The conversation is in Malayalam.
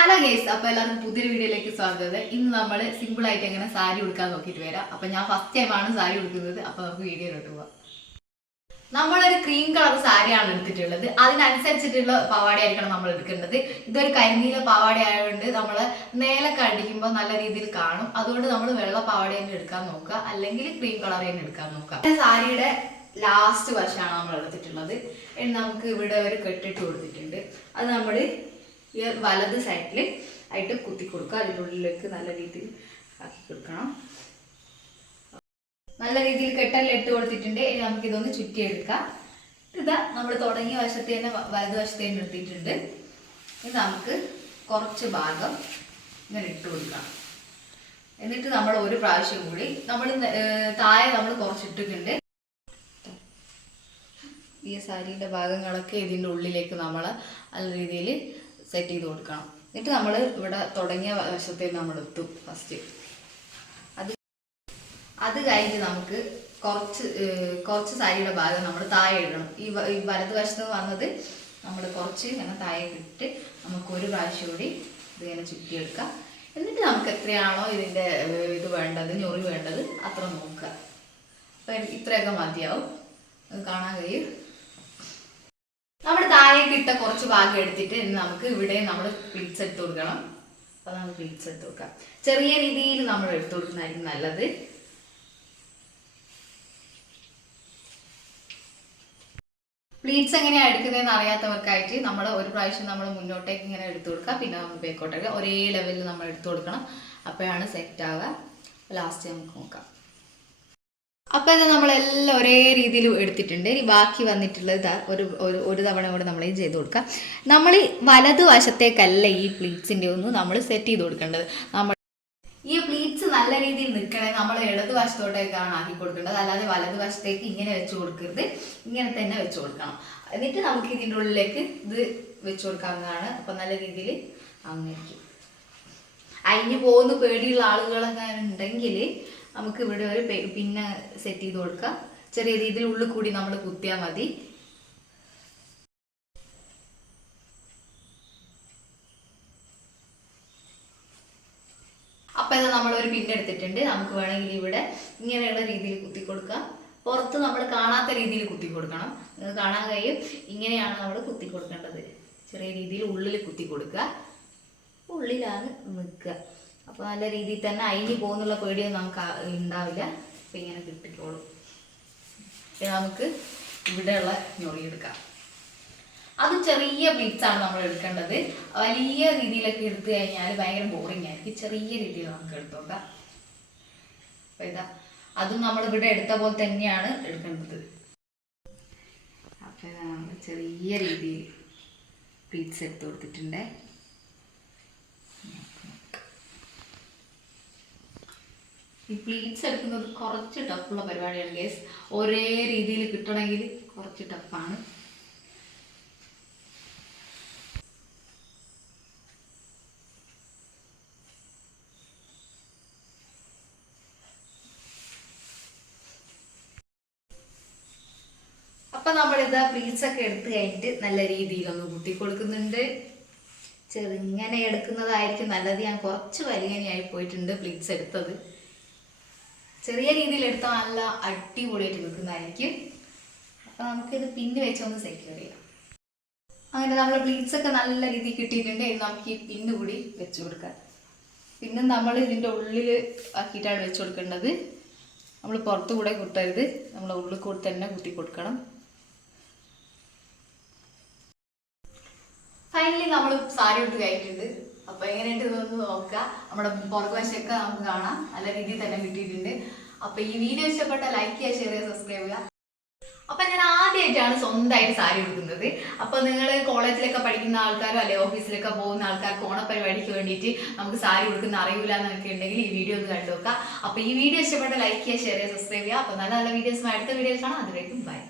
ഹലോ ഗേസ്, അപ്പോൾ എല്ലാവർക്കും പുതിയൊരു വീഡിയോയിലേക്ക് സ്വാഗതം. ഇന്ന് നമ്മൾ സിമ്പിൾ ആയിട്ട് എങ്ങനെ സാരി ഉടുക്കാൻ നോക്കിയിട്ട് വരാം. അപ്പോൾ ഞാൻ ഫസ്റ്റ് ടൈമാണ് സാരി ഉടുക്കുന്നത്. അപ്പോൾ നമുക്ക് വീഡിയോയിലോട്ട് പോവാം. നമ്മളൊരു ക്രീം കളർ സാരിയാണ് എടുത്തിട്ടുള്ളത്. അതിനനുസരിച്ചിട്ടുള്ള പാവാടയായിരിക്കണം നമ്മൾ എടുക്കേണ്ടത്. ഇതൊരു കരിനീല പാവാട ആയതുകൊണ്ട് നമ്മൾ നേലൊക്കെ അടിക്കുമ്പോൾ നല്ല രീതിയിൽ കാണും. അതുകൊണ്ട് നമ്മൾ വെള്ള പാവാട തന്നെ എടുക്കാൻ നോക്കുക, അല്ലെങ്കിൽ ക്രീം കളർ തന്നെ എടുക്കാൻ നോക്കുക. സാരിയുടെ ലാസ്റ്റ് വശമാണ് നമ്മൾ എടുത്തിട്ടുള്ളത്. നമുക്ക് ഇവിടെ ഒരു കെട്ടിട്ട് കൊടുത്തിട്ടുണ്ട്. അത് നമ്മൾ ഈ വലത് സൈഡിൽ ആയിട്ട് കുത്തി കൊടുക്കുക. അതിൻ്റെ ഉള്ളിലേക്ക് നല്ല രീതിയിൽ ആക്കി കൊടുക്കണം. നല്ല രീതിയിൽ കെട്ടെല്ലാം ഇട്ട് കൊടുത്തിട്ടുണ്ട്. ഇനി നമുക്കിതൊന്ന് ചുറ്റിയെടുക്കാം. ഇതാ നമ്മൾ തുടങ്ങിയ വശത്ത് തന്നെ വലത് വശത്ത് തന്നെ എടുത്തിട്ടുണ്ട്. ഇത് നമുക്ക് കുറച്ച് ഭാഗം ഇങ്ങനെ ഇട്ട് കൊടുക്കാം. എന്നിട്ട് നമ്മൾ ഒരു പ്രാവശ്യം കൂടി നമ്മൾ താഴെ നമ്മൾ കുറച്ചിട്ടിട്ടുണ്ട്. ഈ സാരിയുടെ ഭാഗങ്ങളൊക്കെ ഇതിൻ്റെ ഉള്ളിലേക്ക് നമ്മൾ നല്ല രീതിയിൽ സെറ്റ് ചെയ്ത് കൊടുക്കണം. എന്നിട്ട് നമ്മൾ ഇവിടെ തുടങ്ങിയ വശത്തേക്ക് നമ്മൾ എത്തും ഫസ്റ്റ്. അത് കഴിഞ്ഞ് നമുക്ക് കുറച്ച് സാരിയുടെ ഭാഗം നമ്മൾ താഴെ ഇടണം. ഈ വലത് വശത്ത് വന്നത് നമ്മൾ കുറച്ച് ഇങ്ങനെ താഴെ ഇട്ട് നമുക്ക് ഒരു പ്രാവശ്യം കൂടി ഇതിങ്ങനെ ചുറ്റിയെടുക്കാം. എന്നിട്ട് നമുക്ക് എത്രയാണോ ഇതിൻ്റെ ഇത് വേണ്ടത്, ഞൊറി വേണ്ടത് അത്ര നോക്കുക. അപ്പം ഇത്രയൊക്കെ മതിയാവും. കാണാൻ കഴിയും. നമ്മൾ താഴേക്ക് ഇട്ട കുറച്ച് ഭാഗം എടുത്തിട്ട് നമുക്ക് ഇവിടെ നമ്മൾ പ്ലീറ്റ്സ് എടുത്ത് കൊടുക്കണം. അപ്പോൾ നമ്മൾ പ്ലീറ്റ്സ് എടുത്ത് കൊടുക്കാം. ചെറിയ രീതിയിൽ നമ്മൾ എടുത്തു കൊടുക്കുന്നതായിരിക്കും നല്ലത്. പ്ലീറ്റ്സ് എങ്ങനെയാണ് എടുക്കുന്നതെന്ന് അറിയാത്തവർക്കായിട്ട് നമ്മൾ ഒരു പ്രാവശ്യം നമ്മൾ മുന്നോട്ടേക്ക് ഇങ്ങനെ എടുത്തു കൊടുക്കുക, പിന്നെ നമ്മൾ ബേക്കോട്ടേക്ക് ഒരേ ലെവലിൽ നമ്മൾ എടുത്തു കൊടുക്കണം. അപ്പോഴാണ് സെറ്റ് ആവുക. ലാസ്റ്റ് നമുക്ക് നോക്കാം. അപ്പോൾ ഇത് നമ്മളെല്ലാം ഒരേ രീതിയിൽ എടുത്തിട്ടുണ്ട്. ഇനി ബാക്കി വന്നിട്ടുള്ളത് ഒരു തവണ കൂടെ നമ്മൾ ചെയ്ത് കൊടുക്കാം. നമ്മൾ വലത് വശത്തേക്കല്ല ഈ പ്ലീറ്റ്സിൻ്റെ ഒന്നും നമ്മൾ സെറ്റ് ചെയ്ത് കൊടുക്കേണ്ടത്. ഈ പ്ലീറ്റ്സ് നല്ല രീതിയിൽ നിൽക്കണേ നമ്മൾ ഇടത് വശത്തോട്ടേക്കാണ് ആക്കി കൊടുക്കേണ്ടത്. അല്ലാതെ വലത് വശത്തേക്ക് ഇങ്ങനെ വെച്ച് കൊടുക്കരുത്, ഇങ്ങനെ തന്നെ വെച്ച് കൊടുക്കണം. എന്നിട്ട് നമുക്ക് ഇതിൻ്റെ ഉള്ളിലേക്ക് ഇത് വെച്ച് കൊടുക്കാവുന്നതാണ്. അപ്പം നല്ല രീതിയിൽ അങ്ങനെ അഴിഞ്ഞു പോകുന്ന പേടിയുള്ള ആളുകളൊക്കെ ഉണ്ടെങ്കിൽ നമുക്ക് ഇവിടെ ഒരു പിന്നെ സെറ്റ് ചെയ്ത് കൊടുക്കാം. ചെറിയ രീതിയിൽ ഉള്ളിൽ കൂടി നമ്മൾ കുത്തിയാൽ മതി. അപ്പം ഇത് നമ്മളൊരു പിന്നെടുത്തിട്ടുണ്ട്. നമുക്ക് വേണമെങ്കിൽ ഇവിടെ ഇങ്ങനെയുള്ള രീതിയിൽ കുത്തി കൊടുക്കാം. പുറത്ത് നമ്മൾ കാണാത്ത രീതിയിൽ കുത്തി കൊടുക്കണം. കാണാൻ കഴിയും. ഇങ്ങനെയാണ് നമ്മൾ കുത്തി കൊടുക്കേണ്ടത്. ചെറിയ രീതിയിൽ ഉള്ളിൽ കുത്തി കൊടുക്കുക. ഉള്ളിലാണ് നിൽക്കുക. അപ്പോൾ നല്ല രീതിയിൽ തന്നെ അയിന് പോകുന്നുള്ള പേടിയൊന്നും നമുക്ക് ഉണ്ടാവില്ല. അപ്പം ഇങ്ങനെ കിട്ടിക്കോളും. നമുക്ക് ഇവിടെയുള്ള ഞൊറി എടുക്കാം. അത് ചെറിയ പ്ലീറ്റ്സാണ് നമ്മൾ എടുക്കേണ്ടത്. വലിയ രീതിയിലൊക്കെ എടുത്തു കഴിഞ്ഞാൽ ഭയങ്കര ബോറിംഗ് ആയിരിക്കും. ചെറിയ രീതിയിൽ നമുക്ക് എടുത്തോക്കാം. അപ്പം ഇതാ അതും നമ്മൾ ഇവിടെ എടുത്ത പോലെ തന്നെയാണ് എടുക്കേണ്ടത്. അപ്പം നമ്മൾ ചെറിയ രീതിയിൽ പ്ലീറ്റ്സ് എടുത്ത് കൊടുത്തിട്ടുണ്ട്. ഈ പ്ലീറ്റ്സ് എടുക്കുന്നത് കുറച്ച് ടഫുള്ള പരിപാടിയാണ് ഗേസ്. ഒരേ രീതിയിൽ കിട്ടണമെങ്കിൽ കുറച്ച് ടഫാണ്. അപ്പം നമ്മളിതാ പ്ലീറ്റ്സ് ഒക്കെ എടുത്ത് കഴിഞ്ഞിട്ട് നല്ല രീതിയിലൊന്ന് കുത്തി കൊടുക്കുന്നുണ്ട്. ചെറുങ്ങനെ എടുക്കുന്നതായിരിക്കും നല്ലത്. ഞാൻ കുറച്ച് വലിയനെയായി പോയിട്ടുണ്ട് പ്ലീറ്റ്സ് എടുത്തത്. ചെറിയ രീതിയിൽ എടുത്താൽ നല്ല അടിപൊളിയായിട്ട് നിൽക്കുന്നതായിരിക്കും. അപ്പം നമുക്കിത് പിന്ന് വെച്ചൊന്ന് സെക്യൂർ ചെയ്യാം. അങ്ങനെ നമ്മൾ പ്ലീറ്റ്സ് ഒക്കെ നല്ല രീതിയിൽ കിട്ടിയിട്ടുണ്ട്. നമുക്ക് ഈ പിന്ന് കൂടി വെച്ച് കൊടുക്കാം. പിന്നെ നമ്മൾ ഇതിൻ്റെ ഉള്ളിൽ ആക്കിയിട്ടാണ് വെച്ച് കൊടുക്കേണ്ടത്. നമ്മൾ പുറത്തു കൂടെ കുത്തരുത്, നമ്മൾ ഉള്ളിൽ കൂടെ തന്നെ കുത്തി കൊടുക്കണം. ഫൈനലി നമ്മൾ സാരി എടുത്ത് കഴിഞ്ഞിട്ടുണ്ട്. അപ്പോൾ എങ്ങനെയുണ്ട് ഇതൊന്ന് നോക്കുക. നമ്മുടെ പുറകുവശമൊക്കെ നമുക്ക് കാണാം. നല്ല രീതിയിൽ തന്നെ കിട്ടിയിട്ടുണ്ട്. അപ്പോൾ ഈ വീഡിയോ ഇഷ്ടപ്പെട്ട ലൈക്ക് ചെയ്യുക, ഷെയർ ചെയ്യുക, സബ്സ്ക്രൈബ് ചെയ്യുക. അപ്പം ഞാൻ ആദ്യമായിട്ടാണ് സ്വന്തമായിട്ട് സാരി എടുക്കുന്നത്. അപ്പോൾ നിങ്ങൾ കോളേജിലൊക്കെ പഠിക്കുന്ന ആൾക്കാരോ അല്ലെങ്കിൽ ഓഫീസിലൊക്കെ പോകുന്ന ആൾക്കാർക്ക് ഓണപരിപാടിക്ക് വേണ്ടിയിട്ട് നമുക്ക് സാരി കൊടുക്കുന്ന അറിയില്ല എന്നൊക്കെ ഉണ്ടെങ്കിൽ ഈ വീഡിയോ ഒന്ന് കണ്ടു നോക്കുക. അപ്പോൾ ഈ വീഡിയോ ഇഷ്ടപ്പെട്ട ലൈക്ക് ചെയ്യുക, ഷെയർ ചെയ്യുക, സബ്സ്ക്രൈബ് ചെയ്യുക. അപ്പോൾ നല്ല നല്ല വീഡിയോസുമായി അടുത്ത വീഡിയോയിൽ കാണാം. അതുവരെയും ബൈ.